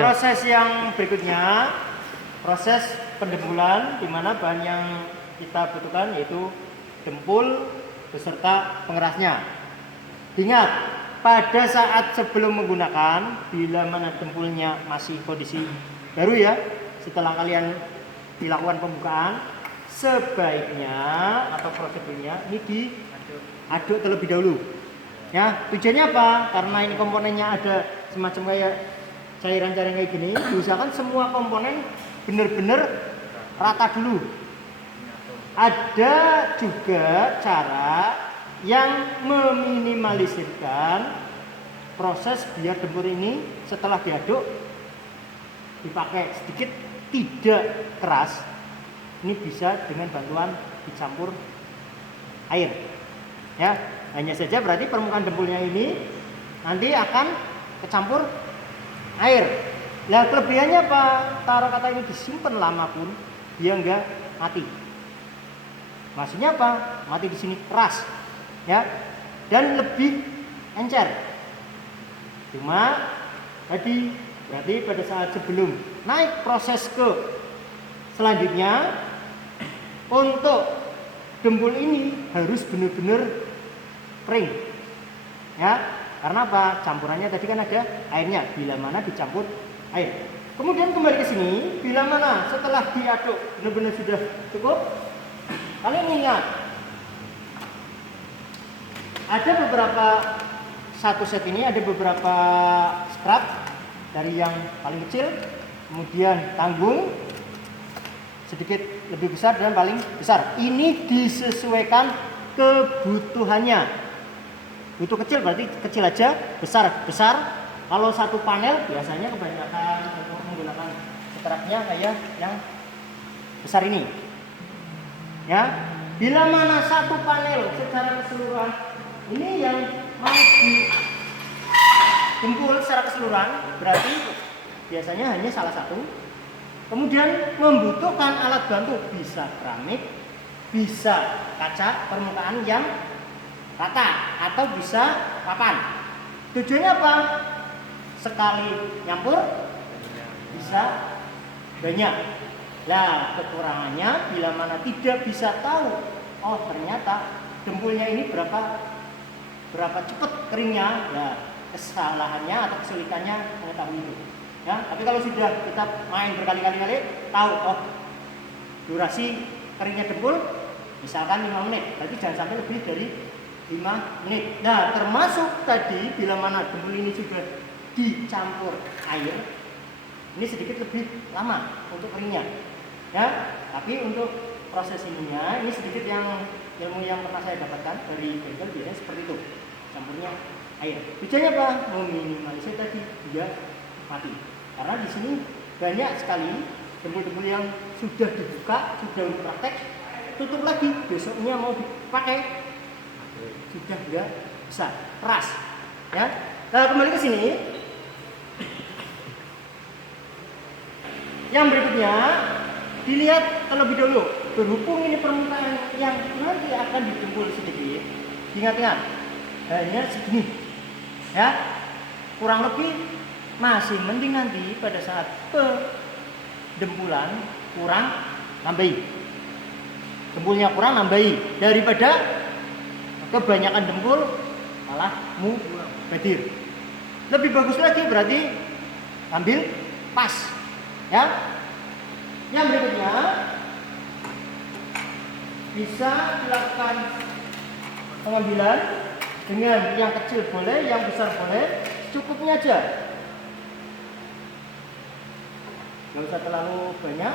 Proses yang berikutnya, proses pendembulan, di mana bahan yang kita butuhkan yaitu dempul beserta pengerasnya. Ingat, pada saat sebelum menggunakan, bila mana dempulnya masih kondisi baru ya, setelah kalian dilakukan pembukaan, sebaiknya atau prosedurnya ini diaduk terlebih dahulu. Ya, tujuannya apa? Karena ini komponennya ada semacam kayak cairan-cairan kayak gini, diusahakan semua komponen benar-benar rata dulu. Ada juga cara yang meminimalisirkan proses biar dempul ini setelah diaduk dipakai sedikit tidak keras. Ini bisa dengan bantuan dicampur air. Ya, hanya saja berarti permukaan dempulnya ini nanti akan kecampur air. Nah, kelebihannya apa? Taruh kata ini disimpan lama pun dia enggak mati. Maksudnya apa? Mati di sini keras, ya, dan lebih encer. Cuma tadi berarti pada saat sebelum naik proses ke selanjutnya, untuk dempul ini harus benar-benar kering, ya. Karena apa? Campurannya tadi kan ada airnya. Bila mana dicampur air. Kemudian kembali ke sini. Bila mana setelah diaduk benar-benar sudah cukup. Kalian ingat. Ada beberapa satu set ini ada beberapa strap dari yang paling kecil, kemudian tanggung sedikit lebih besar dan paling besar. Ini disesuaikan kebutuhannya. Butuh kecil berarti kecil aja, besar besar. Kalau satu panel biasanya kebanyakan untuk menggunakan strapnya kayak yang besar ini. Ya, bila mana satu panel secara keseluruhan ini yang mau didempul secara keseluruhan berarti biasanya hanya salah satu. Kemudian membutuhkan alat bantu, bisa keramik, bisa kaca permukaan yang rata, atau bisa papan. Tujuannya apa? Sekali nyampur bisa banyak. Nah, kekurangannya bila mana tidak bisa tahu, oh ternyata dempulnya ini berapa cepat keringnya. Nah, kesalahannya atau kesulitannya mengetahui itu. Ya, tapi kalau sudah kita main berkali-kali tahu, oh durasi keringnya dempul misalkan 5 menit, berarti jangan sampai lebih dari 5 menit. Nah, termasuk tadi bila mana dempul ini sudah dicampur air, ini sedikit lebih lama untuk keringnya. Ya, tapi untuk proses ininya ini sedikit yang ilmu yang pernah saya dapatkan dari bengkel biasanya seperti itu, campurnya air. Tujuannya apa? Meminimalisir tadi dia mati. Karena di sini banyak sekali dempul-dempul yang sudah dibuka, sudah praktek, tutup lagi, besoknya mau dipakai sudah enggak bisa, keras. Ya. Nah, kembali ke sini. Yang berikutnya dilihat terlebih dahulu. Berhubung ini permukaan yang nanti akan didempul sedikit, ingat-ingat hanya segini, ya, kurang lebih masih mending nanti pada saat pendempulan kurang nambahi, dempulnya kurang nambahi daripada kebanyakan dempul malah mubadir. Lebih bagus lagi berarti ambil pas, ya. Yang berikutnya bisa dilakukan pengambilan dengan yang kecil boleh, yang besar boleh, cukupnya aja. Gak usah terlalu banyak,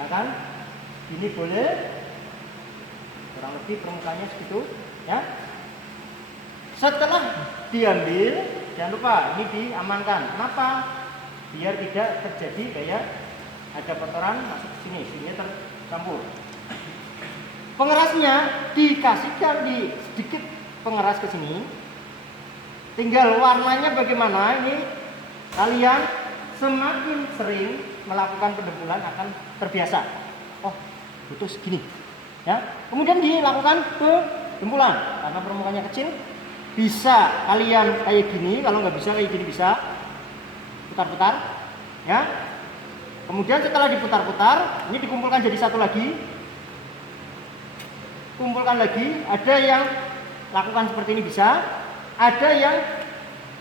ya kan? Ini boleh, kurang lebih permukaannya segitu, ya. Setelah diambil, jangan lupa ini diamankan. Kenapa? Biar tidak terjadi kayak ada kotoran masuk ke sini, sininya tercampur. Pengerasnya dikasihkan di sedikit pengeras ke sini. Tinggal warnanya bagaimana ini kalian semakin sering melakukan pendempulan akan terbiasa. Oh, butuh segini. Ya. Kemudian dilakukan pendempulan karena permukaannya kecil. Bisa kalian kayak gini, kalau nggak bisa kayak gini bisa putar-putar. Ya. Kemudian setelah diputar-putar, ini dikumpulkan jadi satu lagi. Kumpulkan lagi. Ada yang lakukan seperti ini bisa. Ada yang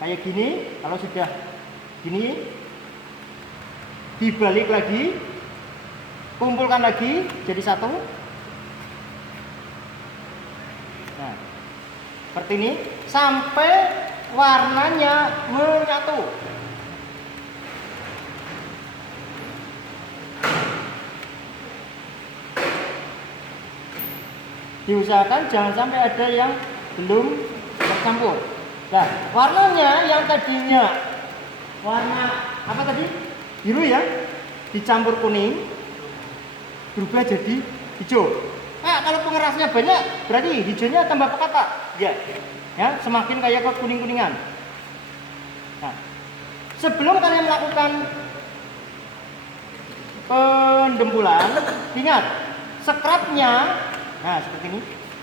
kayak gini. Kalau sudah gini, dibalik lagi, kumpulkan lagi jadi satu. Nah, seperti ini sampai warnanya menyatu. Diusahakan jangan sampai ada yang belum tercampur. Nah, warnanya yang tadinya warna apa tadi? Biru ya, dicampur kuning, berubah jadi hijau. Nah, kalau pengerasnya banyak, berarti hijaunya tambah pekat. Ya, semakin kayak ke kuning-kuningan. Nah, sebelum kalian melakukan pendembulan, ingat scrubnya. Nah, seperti ini.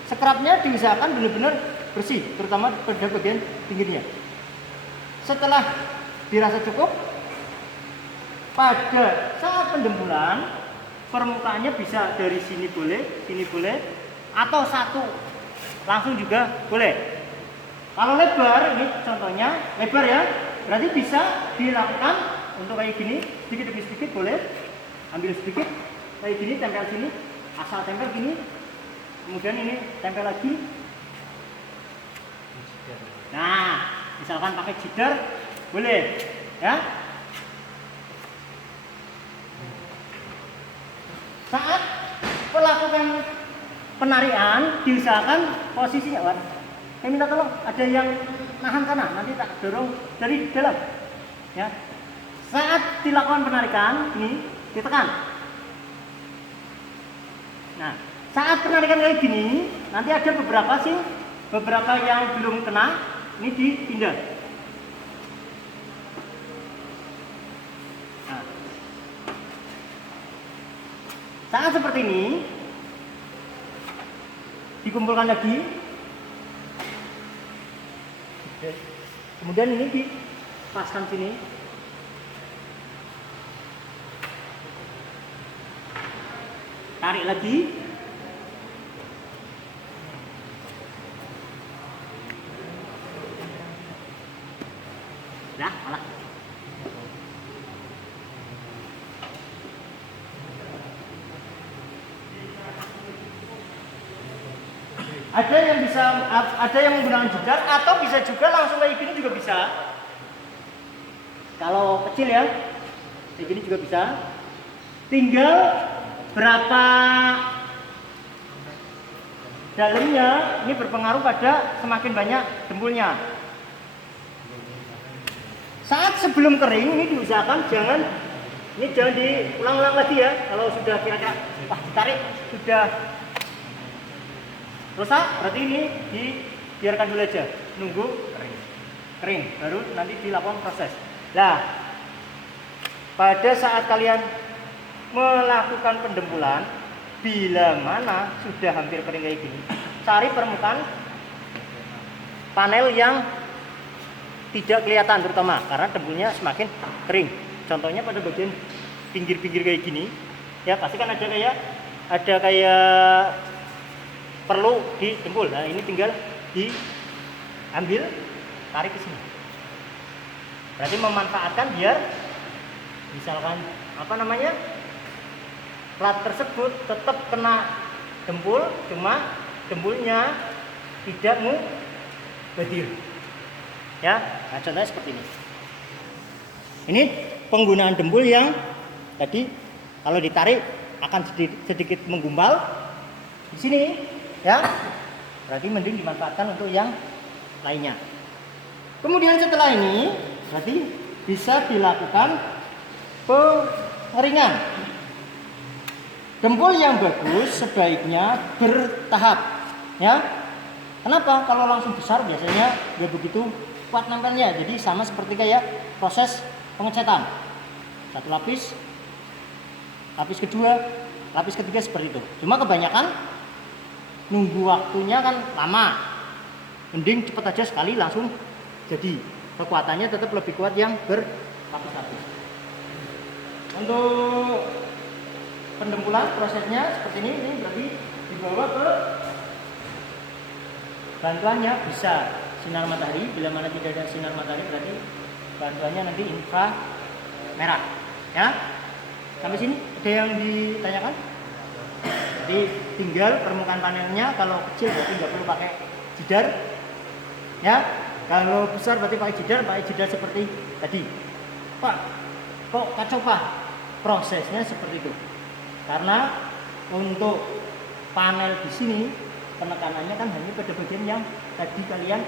Scrubnya diusahakan benar-benar bersih, terutama pada bagian pinggirnya. Setelah dirasa cukup, pada saat pendembulan, permukaannya bisa dari sini boleh, atau satu langsung juga boleh. Kalau lebar, ini contohnya lebar ya, berarti bisa dilakukan untuk kayak gini, sedikit demi sedikit boleh. Ambil sedikit, kayak gini, tempel sini, asal tempel gini. Kemudian ini tempel lagi. Nah, misalkan pakai jider boleh, ya. Saat melakukan penarikan, diusahakan posisinya, Wan. Saya minta tolong, ada yang nahan sana, nanti tak dorong dari dalam. Ya. Saat dilakukan penarikan, ini ditekan. Nah, saat penarikan kayak gini, nanti ada beberapa yang belum kena, ini dipindah. Nah, saat seperti ini, dikumpulkan lagi. Kemudian ini dipaskan sini. Tarik lagi. Nah, malah. Ada yang menggunakan jidar atau bisa juga langsung kayak gini juga bisa. Kalau kecil ya, kayak gini juga bisa. Tinggal berapa dalamnya ini berpengaruh pada semakin banyak dempulnya. Saat sebelum kering ini diusahakan jangan diulang-ulang lagi ya. Kalau sudah kira-kira ditarik sudah rusak, berarti ini dibiarkan dulu aja, nunggu kering baru nanti dilakukan proses. Nah, pada saat kalian melakukan pendembulan, bila mana sudah hampir kering kayak gini, cari permukaan panel yang tidak kelihatan terutama karena dempulnya semakin kering. Contohnya pada bagian pinggir-pinggir kayak gini, ya pasti kan ada kayak perlu didempul. Nah, ini tinggal diambil, tarik ke sini. Berarti memanfaatkan biar misalkan plat tersebut tetap kena dempul, cuma dempulnya tidak mubazir. Ya, nah contohnya seperti ini. Ini penggunaan dempul yang tadi kalau ditarik akan sedikit menggumpal di sini, ya. Berarti mending dimanfaatkan untuk yang lainnya. Kemudian setelah ini, berarti bisa dilakukan pengeringan. Dempul yang bagus sebaiknya bertahap, ya. Kenapa? Kalau langsung besar biasanya nggak begitu kuat nempelnya. Jadi sama seperti kayak proses pengecetan. Satu lapis, lapis kedua, lapis ketiga seperti itu. Cuma kebanyakan nunggu waktunya kan lama. Mending cepat aja sekali langsung jadi. Kekuatannya tetap lebih kuat yang berlapis-lapis. Untuk pendempulan prosesnya seperti ini berarti dibawa ke bantuannya bisa sinar matahari. Bila mana tidak ada sinar matahari berarti bantuannya nanti infra merah. Ya, sampai sini ada yang ditanyakan? Jadi tinggal permukaan panelnya, kalau kecil berarti nggak perlu pakai jidar. Ya, kalau besar berarti pakai jidar seperti tadi. Pak, kok kacau Pak? Prosesnya seperti itu. Karena untuk panel di sini penekanannya kan hanya pada bagian yang tadi kalian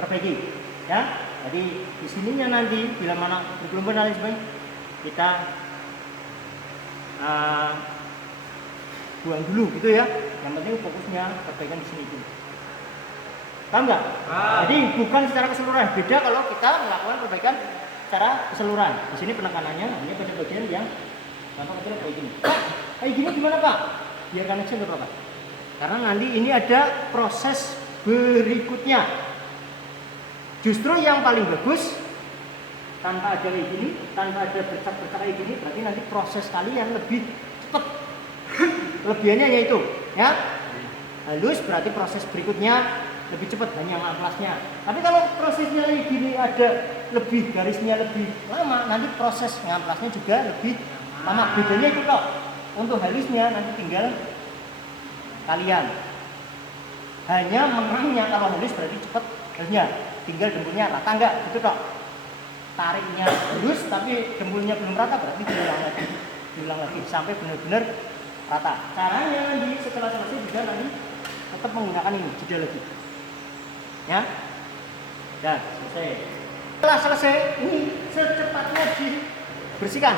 perbaiki, ya. Jadi di sininya nanti bila mana bergelombang dan lain sebagainya kita buang dulu gitu ya. Yang penting fokusnya perbaikan di sini dulu. Paham nggak? Jadi bukan secara keseluruhan. Beda kalau kita melakukan perbaikan secara keseluruhan. Di sini penekanannya hanya pada bagian yang contoh kecil kayak gini. Pak, kayak gini gimana Pak? Biarkan aja nggak apa-apa. Karena nanti ini ada proses berikutnya. Justru yang paling bagus tanpa ada kayak gini, tanpa ada bercak-bercak kayak gini, berarti nanti proses kalian lebih cepat. Kelebihannya yaitu, ya, halus berarti proses berikutnya lebih cepat hanya ngamplasnya. Tapi kalau prosesnya kayak gini ada lebih garisnya lebih lama, nanti proses ngamplasnya juga lebih lama. Bedanya itu kok. Untuk halusnya nanti tinggal kalian. Hanya menangnya kalau halus berarti cepat halusnya. Tinggal dempulnya rata enggak gitu kok. Tariknya halus tapi dempulnya belum rata berarti diulang lagi sampai benar-benar rata. Caranya nanti setelah selesai juga nanti tetap menggunakan ini jeda lagi. Ya. Dan selesai. Setelah selesai ini secepatnya dibersihkan.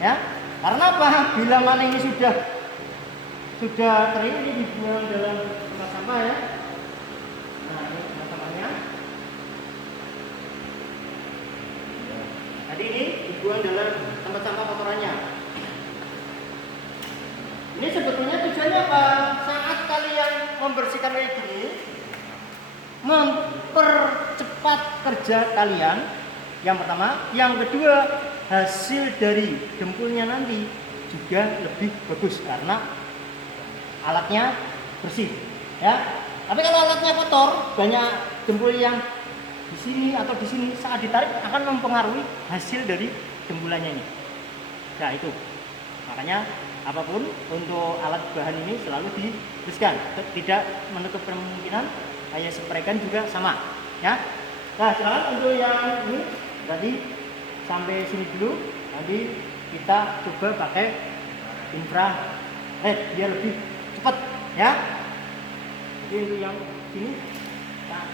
Ya. Karena apa? Bila mana ini sudah kering, ini dibuang dalam tempat sampah ya. Nah, ini tempat sampahnya. Tadi ini dibuang dalam tempat sampah kotorannya. Ini sebetulnya tujuannya apa? Saat kalian membersihkan kayak gini, mempercepat kerja kalian. Yang pertama, yang kedua, hasil dari dempulnya nanti juga lebih bagus karena alatnya bersih, ya. Tapi kalau alatnya kotor, banyak dempul yang di sini atau di sini saat ditarik akan mempengaruhi hasil dari dempulannya ini. Nah itu, makanya apapun untuk alat bahan ini selalu dibersihkan, tidak menutup kemungkinan kayak spraykan juga sama, ya. Nah sekarang untuk yang ini tadi sampai sini dulu, nanti kita coba pakai infrared biar lebih cepat, ya. Jadi untuk yang sini, nah.